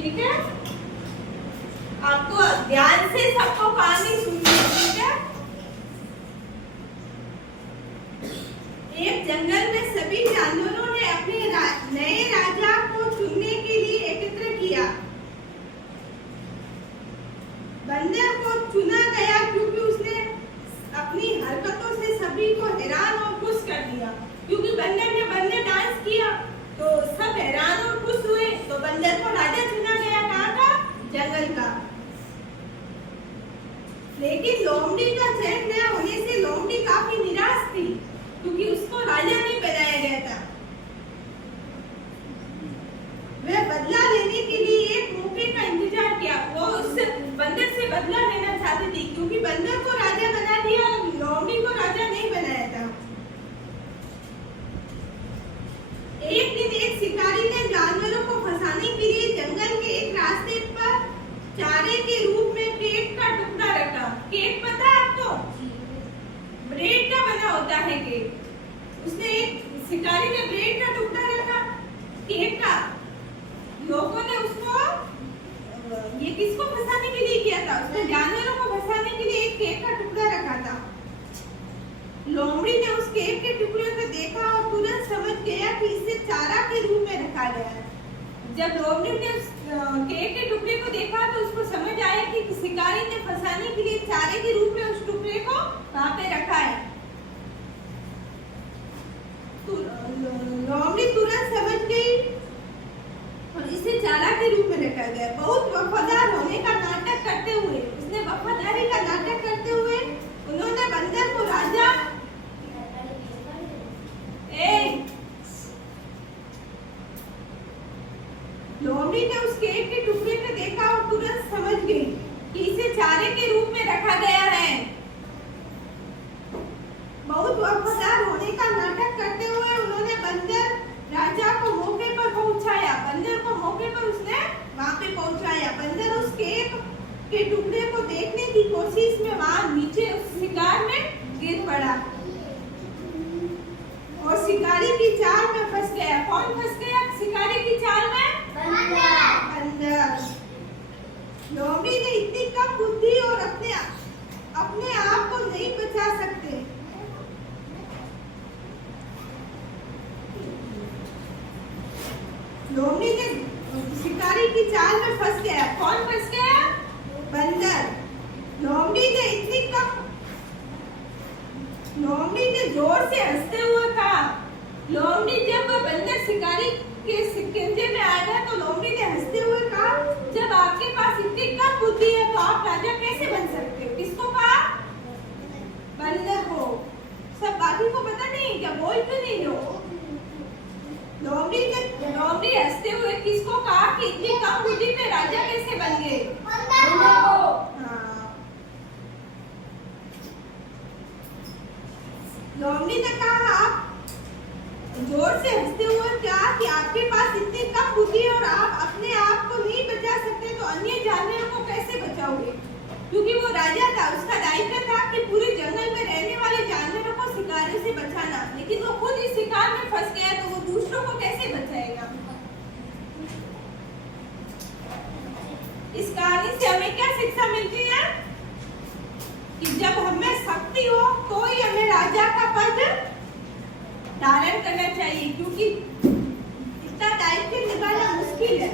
ठीक है, आपको ध्यान से सबको कहानी सुननी है। ठीक है, एक जंगल में सभी जानवरों ने अपने नए राजा को चुनने के लिए एकत्र किया। बंदर को चुना गया क्योंकि उसने अपनी हरकतों से सभी को हैरान और खुश कर दिया। क्योंकि बंदर ने डांस किया तो सब हैरान और खुश हुए, तो बंदर को राजा चुना गया। कहाँ का? जंगल का। लेकिन लोमड़ी का चयन न होने से लोमड़ी काफी निराश थी, क्योंकि उसको राजा नहीं बनाया गया था। वह बदला लेने के लिए एक मौके का इंतजार किया। वो उस बंदर से बदला लेना चाहती थी, क्योंकि बंदर को राजा बना दिया और लोमड़ी को राजा नहीं बनाया था। एक दिन एक शिकारी ने जानवरों को फंसाने के लिए जंगल के एक रास्ते पर चारे के रूप में केक का टुकड़ा रखा। केक पता है आपको? ब्रेड का बना होता है केक। उसने एक शिकारी ने ब्रेड का टुकड़ा रखा, केक का। लोगों ने उसको ये किसको फंसाने के लिए किया था? उसने जानवरों को फंसाने के लिए एक केक का टुकड़ा रखा था। लोमड़ी ने उस केक के टुकड़े को देखा और तुरंत समझ गया कि इसे चारा के रूप में रखा गया है। जब लोमड़ी ने उस केक के टुकड़े को देखा तो उसको समझ आया कि शिकारी ने फंसाने के लिए चारे के रूप में उस टुकड़े को वहां पे रखा है। लोमड़ी तुरंत समझ गई और इसे चारा के रूप में रखा गया। बहुत वफादार होने का नाटक करते हुए, उसने वफादारी का नाटक करते हुए उन्होंने बंदर को राजा लोमड़ी ने उस केक के टुकड़े में देखा और तुरंत समझ गई कि इसे चारे के रूप में रखा गया है। बहुत वफादार होने का नाटक करते हुए उन्होंने बंदर राजा को मौके पर पहुंचाया। बंदर को मौके पर उसने वहां पे पहुंचाया। बंदर उस केक के टुकड़े को देखने की कोशिश में वहां नीचे उस शिकार में गिर पड़ा और शिकारी की जाल में फंस गया। कौन फंस गया शिकारी की जाल में? बंदर। लोमड़ी ने इतनी कम बुद्धि और अपने आप को नहीं बचा सकते। लोमड़ी ने शिकारी की जाल में फंस गया। कौन फंस गया? बंदर। लोमड़ी ने जोर से हंसते हुए कहा। लोमड़ी जब बंदर शिकारी के शिकंजे में आ गया तो लोमड़ी ने हंसते हुए कहा, जब आपके पास इतनी कम बुद्धि है तो आप राजा कैसे बन सकते हो? किसको कहा? बंदर को। सब बाकी को पता नहीं क्या बोल क्यों नहीं हो? लोमड़ी हंसते हुए किसको कहा कि इतनी कम बुद्धि में राजा कैसे बन गए? बंदर को। लोमड़ी ने कहा, जोर से हंसते हुए कहा कि आपके पास इतनी कम बुद्धि है और आप अपने आप को नहीं बचा सकते तो अन्य जानवरों को कैसे बचाओगे? क्योंकि वो राजा था, उसका दायित्व था कि पूरे जंगल में रहने वाले जानवरों को शिकारियों से बचाना। लेकिन वो खुद इस शिकार में फंस गया तो वो दूसरों को कैसे बचाएगा? इस कहानी से हमें क्या शिक्षा मिलती है? कि जब हमें शक्ति हो तो ही हमें राजा का पद धारण करना चाहिए, क्योंकि इतना दायित्व निभाना मुश्किल है।